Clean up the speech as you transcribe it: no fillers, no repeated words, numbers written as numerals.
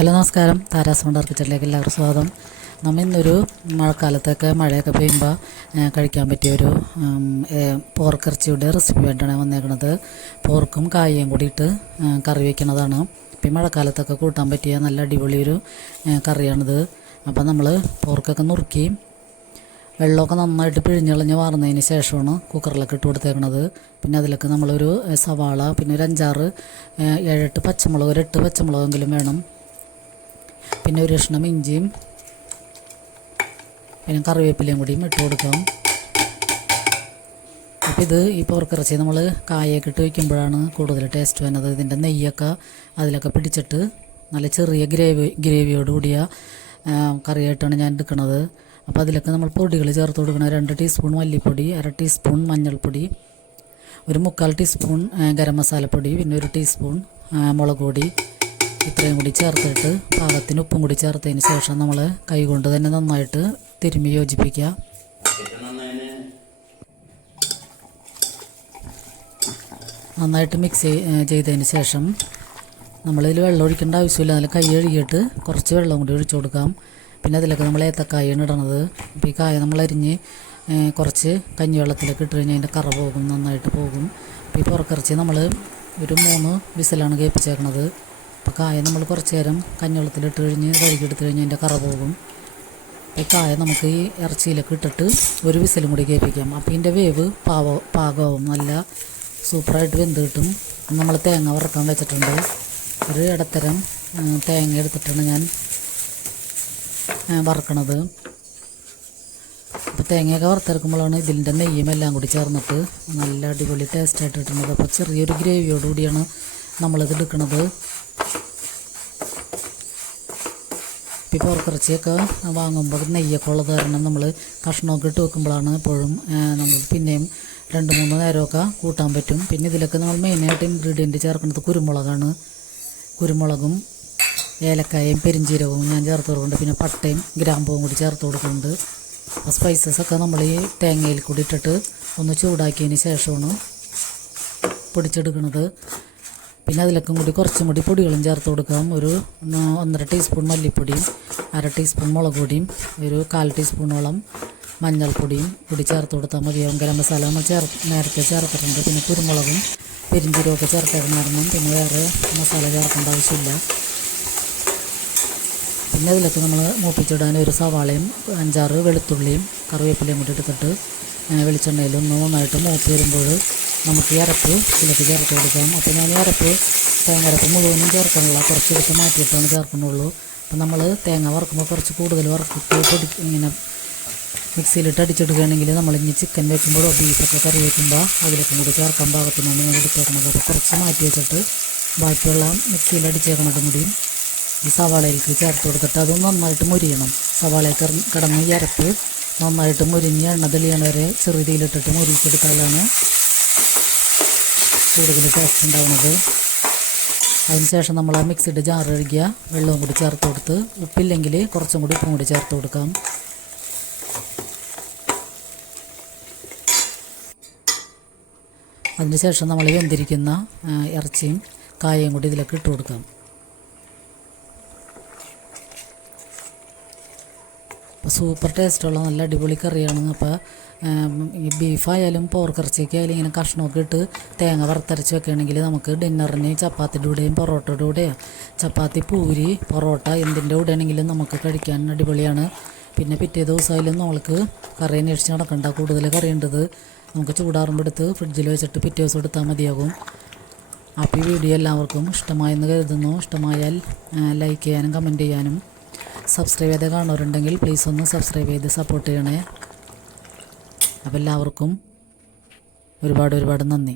Hello നമസ്കാരം, Tara's fund കിച്ചണിലേക്ക് എല്ലാവർക്കും സ്വാഗതം. നമ്മൾ ഇന്നൊരു മഴക്കാലത്തൊക്കെ മഴയൊക്കെ പെയ്യുമ്പോൾ കഴിക്കാൻ പറ്റിയൊരു പോർക്കിറച്ചിയുടെ റെസിപ്പി വേണ്ടിയാണ് വന്നേക്കുന്നത്. പോർക്കും കായയും കൂടിയിട്ട് കറി വയ്ക്കുന്നതാണ്. ഇപ്പം ഈ മഴക്കാലത്തൊക്കെ കൂട്ടാൻ പറ്റിയ നല്ല അടിപൊളിയൊരു കറിയാണിത്. അപ്പോൾ നമ്മൾ പോർക്കൊക്കെ നുറുക്കി വെള്ളമൊക്കെ നന്നായിട്ട് പിഴിഞ്ഞളഞ്ഞ് വാർന്നതിന് ശേഷമാണ് കുക്കറിലൊക്കെ ഇട്ട് കൊടുത്തേക്കണത്. പിന്നെ അതിലൊക്കെ നമ്മളൊരു സവാള, പിന്നെ ഒരു 6-7 പച്ചമുളക്, ഒരു 8 പച്ചമുളകെങ്കിലും വേണം. പിന്നെ ഒരു കഷ്ണം ഇഞ്ചിയും പിന്നെ കറിവേപ്പിലയും കൂടിയും ഇട്ട് കൊടുക്കാം. അപ്പോൾ ഇത് ഈ പോർക്കിറച്ചി നമ്മൾ കായൊക്കെ ഇട്ട് വയ്ക്കുമ്പോഴാണ് കൂടുതൽ ടേസ്റ്റ് വരുന്നത്. ഇതിൻ്റെ നെയ്യൊക്കെ അതിലൊക്കെ പിടിച്ചിട്ട് നല്ല ചെറിയ ഗ്രേവിയോട് കൂടിയ കറിയായിട്ടാണ് ഞാൻ എടുക്കുന്നത്. അപ്പോൾ അതിലൊക്കെ നമ്മൾ പൊടികൾ ചേർത്ത് കൊടുക്കണം. 2 ടീസ്പൂൺ മല്ലിപ്പൊടി, 1/2 ടീസ്പൂൺ മഞ്ഞൾപ്പൊടി, ഒരു 3/4 ടീസ്പൂൺ ഗരം മസാലപ്പൊടി, പിന്നെ 1 ടീസ്പൂൺ മുളക് പൊടി, ഇത്രയും കൂടി ചേർത്തിട്ട് പാകത്തിന് ഉപ്പും കൂടി ചേർത്തതിന് ശേഷം നമ്മൾ കൈകൊണ്ട് തന്നെ നന്നായിട്ട് തിരുമ്മി യോജിപ്പിക്കുക. നന്നായിട്ട് മിക്സ് ചെയ്തതിന് ശേഷം നമ്മളിതിൽ വെള്ളം ഒഴിക്കേണ്ട ആവശ്യമില്ല. അതിൽ കൈ കഴുകിയിട്ട് കുറച്ച് വെള്ളം കൂടി ഒഴിച്ചു കൊടുക്കാം. പിന്നെ അതിലൊക്കെ നമ്മൾ ഏത്തക്കായാണ് ഇടണത്. അപ്പോൾ ഈ കായ നമ്മൾ അരിഞ്ഞ് കുറച്ച് കഞ്ഞിവെള്ളത്തിലൊക്കെ ഇട്ട് കഴിഞ്ഞാൽ അതിൻ്റെ കറ പോകും, നന്നായിട്ട് പോകും. അപ്പോൾ ഈ പുറക്കിറച്ചി നമ്മൾ ഒരു 3 വിസിലാണ് കേൾപ്പിച്ചേക്കണത്. അപ്പോൾ കായ നമ്മൾ കുറച്ച് നേരം കഞ്ഞിവെള്ളത്തിലിട്ട് കഴുകിയെടുത്ത് കഴിഞ്ഞാൽ അതിൻ്റെ കറ പോകും. ഈ കായ നമുക്ക് ഈ ഇറച്ചിയിലൊക്കെ ഇട്ടിട്ട് ഒരു വിസിലും കൂടി കേൾപ്പിക്കാം. അപ്പോൾ ഇതിൻ്റെ വേവ് പാകമാവും, നല്ല സൂപ്പറായിട്ട് വെന്ത് കിട്ടും. നമ്മൾ തേങ്ങ വറുക്കാൻ വെച്ചിട്ടുണ്ട്. ഒരു ഇടത്തരം തേങ്ങ എടുത്തിട്ടാണ് ഞാൻ വറുക്കണത്. അപ്പോൾ തേങ്ങയൊക്കെ വറുത്തെടുക്കുമ്പോഴാണ് ഇതിൻ്റെ നെയ്യും എല്ലാം കൂടി ചേർന്നിട്ട് നല്ല അടിപൊളി ടേസ്റ്റായിട്ട് കിട്ടുന്നത്. അപ്പോൾ ചെറിയൊരു ഗ്രേവിയോടുകൂടിയാണ് നമ്മളിത് എടുക്കുന്നത്. ഇപ്പോൾ പോർക്കിറച്ചിയൊക്കെ വാങ്ങുമ്പോൾ നെയ്യൊക്കെ ഉള്ളത് കാരണം നമ്മൾ കഷ്ണമൊക്കെ ഇട്ട് വെക്കുമ്പോഴാണ് എപ്പോഴും നമ്മൾ പിന്നെയും 2-3 നേരമൊക്കെ കൂട്ടാൻ പറ്റും. പിന്നെ ഇതിലൊക്കെ നമ്മൾ മെയിനായിട്ട് ഇൻഗ്രീഡിയൻറ്റ് ചേർക്കുന്നത് കുരുമുളകാണ്. കുരുമുളകും ഏലക്കായയും പെരിഞ്ചീരകവും ഞാൻ ചേർത്ത് കൊടുക്കുന്നുണ്ട്. പിന്നെ പട്ടയും ഗ്രാമ്പൂവും കൂടി ചേർത്ത് കൊടുക്കുന്നുണ്ട്. അപ്പോൾ സ്പൈസസൊക്കെ നമ്മൾ ഈ തേങ്ങയിൽ കൂടി ഇട്ടിട്ട് ഒന്ന് ചൂടാക്കിയതിന് ശേഷമാണ് പൊടിച്ചെടുക്കുന്നത്. പിന്നെ അതിലൊക്കെ കൂടി കുറച്ചും കൂടി പൊടികളും ചേർത്ത് കൊടുക്കാം. ഒരു 1.5 ടീസ്പൂൺ മല്ലിപ്പൊടിയും, 1/2 ടീസ്പൂൺ മുളക് പൊടിയും, ഒരു 1/4 ടീസ്പൂണോളം മഞ്ഞൾപ്പൊടിയും കൂടി ചേർത്ത് കൊടുത്താൽ മതിയാവും. ഗരം മസാല നമ്മൾ നേരത്തെ ചേർത്തിട്ടുണ്ട്. പിന്നെ കുരുമുളകും പെരിഞ്ചീരകമൊക്കെ ചേർത്തേക്കണമായിരുന്നു. പിന്നെ വേറെ മസാല ചേർക്കേണ്ട ആവശ്യമില്ല. പിന്നെ അതിലൊക്കെ നമ്മൾ മൂപ്പിച്ചിടാൻ ഒരു സവാളയും 5-6 വെളുത്തുള്ളിയും കറിവേപ്പിലയും കൂടി എടുത്തിട്ട് വെളിച്ചെണ്ണയിൽ ഒന്ന് നന്നായിട്ട് മൂത്ത് വരുമ്പോൾ നമുക്ക് ഈ അരപ്പ് ഇതിലേക്ക് ചേർത്ത് കൊടുക്കാം. അപ്പോൾ ഞാൻ ഈ തേങ്ങ അരപ്പ് മുഴുവനും ചേർക്കണില്ല, കുറച്ചെടുത്ത് മാറ്റിയിട്ടാണ് ചേർക്കുന്നുള്ളൂ. അപ്പോൾ നമ്മൾ തേങ്ങ വറുക്കുമ്പോൾ കുറച്ച് കൂടുതൽ വറുക്കിട്ട് ഇങ്ങനെ മിക്സിയിലിട്ട് അടിച്ചെടുക്കുകയാണെങ്കിൽ നമ്മളിനി ചിക്കൻ വെക്കുമ്പോഴോ ബീഫൊക്കെ കറി വയ്ക്കുമ്പോൾ അതിലേക്കും കൂടി ചേർക്കാൻ പാകത്തിനാണ് ഞാൻ എടുത്തേക്കുന്നത്. അപ്പോൾ കുറച്ച് മാറ്റി വെച്ചിട്ട് ബാക്കിയുള്ള മിക്സിയിൽ അടിച്ചേക്കണതും കൂടി ഈ സവാളയിലേക്ക് ചേർത്ത് കൊടുത്തിട്ട് അത് നന്നായിട്ട് മുരിയണം. സവാളയിൽ കിടന്ന് ഈ അരപ്പ് നന്നായിട്ട് മുരിഞ്ഞ് എണ്ണ തെളിയണ വരെ ചെറുതീയിലിട്ടിട്ട് മുരിച്ചെടുത്താലാണ് കൂടുതൽ ടേസ്റ്റ് ഉണ്ടാവുന്നത്. അതിനുശേഷം നമ്മൾ ആ മിക്സിയുടെ ജാർ കഴുകിയ വെള്ളവും കൂടി ചേർത്ത് കൊടുത്ത് ഉപ്പില്ലെങ്കിൽ കുറച്ചും കൂടി ഉപ്പും കൂടി ചേർത്ത് കൊടുക്കാം. അതിനുശേഷം നമ്മൾ വെന്തിരിക്കുന്ന ഇറച്ചിയും കായയും കൂടി ഇതിലേക്ക് ഇട്ട് കൊടുക്കാം. അപ്പോൾ സൂപ്പർ ടേസ്റ്റുള്ള നല്ല അടിപൊളി കറിയാണ്. അപ്പോൾ ഈ ബീഫായാലും പോർക്കിറച്ചിയൊക്കെ ആയാലും ഇങ്ങനെ കഷ്ണമൊക്കെ ഇട്ട് തേങ്ങ വറുത്തരച്ച് വെക്കുകയാണെങ്കിൽ നമുക്ക് ഡിന്നറിന് ചപ്പാത്തിയുടെ കൂടെയും പൊറോട്ടയുടെ കൂടെയോ, ചപ്പാത്തി, പൂരി, പൊറോട്ട എന്തിൻ്റെ കൂടെ ആണെങ്കിലും നമുക്ക് കഴിക്കാൻ അടിപൊളിയാണ്. പിന്നെ പിറ്റേ ദിവസമായാലും നമ്മൾക്ക് കറി അന്വേഷിച്ച് നടക്കണ്ട, കൂടുതൽ കറിയുണ്ടത് നമുക്ക് ചൂടാറുമ്പോൾ എടുത്ത് ഫ്രിഡ്ജിൽ വെച്ചിട്ട് പിറ്റേ ദിവസം എടുത്താൽ മതിയാകും. അപ്പോൾ ഈ വീഡിയോ എല്ലാവർക്കും ഇഷ്ടമായെന്ന് കരുതുന്നു. ഇഷ്ടമായാൽ ലൈക്ക് ചെയ്യാനും കമൻറ്റ് ചെയ്യാനും, സബ്സ്ക്രൈബ് ചെയ്ത് കാണുന്നവരുണ്ടെങ്കിൽ പ്ലീസ് ഒന്ന് സബ്സ്ക്രൈബ് ചെയ്ത് സപ്പോർട്ട് ചെയ്യണേ. അപ്പോൾ എല്ലാവർക്കും ഒരുപാട് നന്ദി.